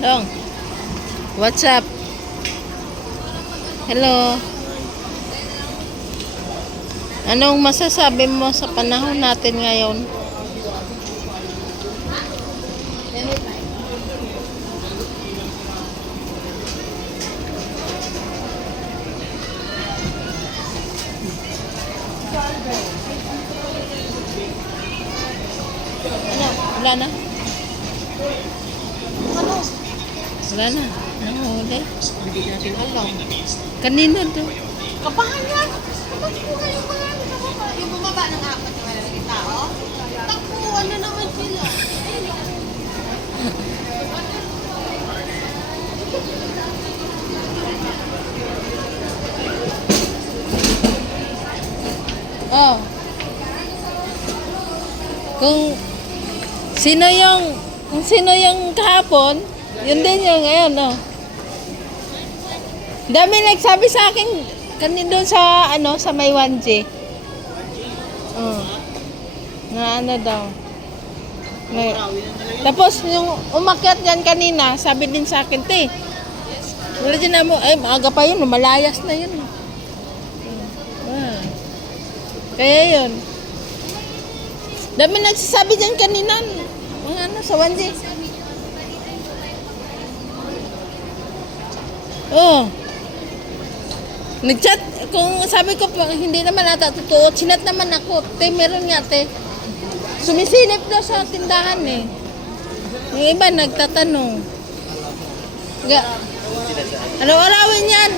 Dong, what's up? Hello. Anong masasabi mo sa panahon natin ngayon? Ano? Wala na? Ano? Wala na. Nahuli. Hindi natin alam. Kanino to? Kabahan yan! Takbuhan yung mga yung bumaba ng apat na malalaging tao. Takbuhan na naman sila. Oh. Kung sino yung kahapon, yun din yung ngayon, oh. Dami nagsabi sa akin kanina doon sa sa may 1G. Oh. Na ano daw. May, tapos yung umakyat diyan kanina, sabi din sa akin, "Te, wala din na mo, ay maaga pa yun, malayas na yun." Ah. Kaya yun. Dami nagsasabi diyan kanina, mga sa 1G. Oh. Nag-chat, kung sabi ko hindi naman ata totoo, chinat naman ako. Te, meron nga te. Sumisilip daw sa tindahan eh. Yung iba nagtatanong. Araw-arawin yan.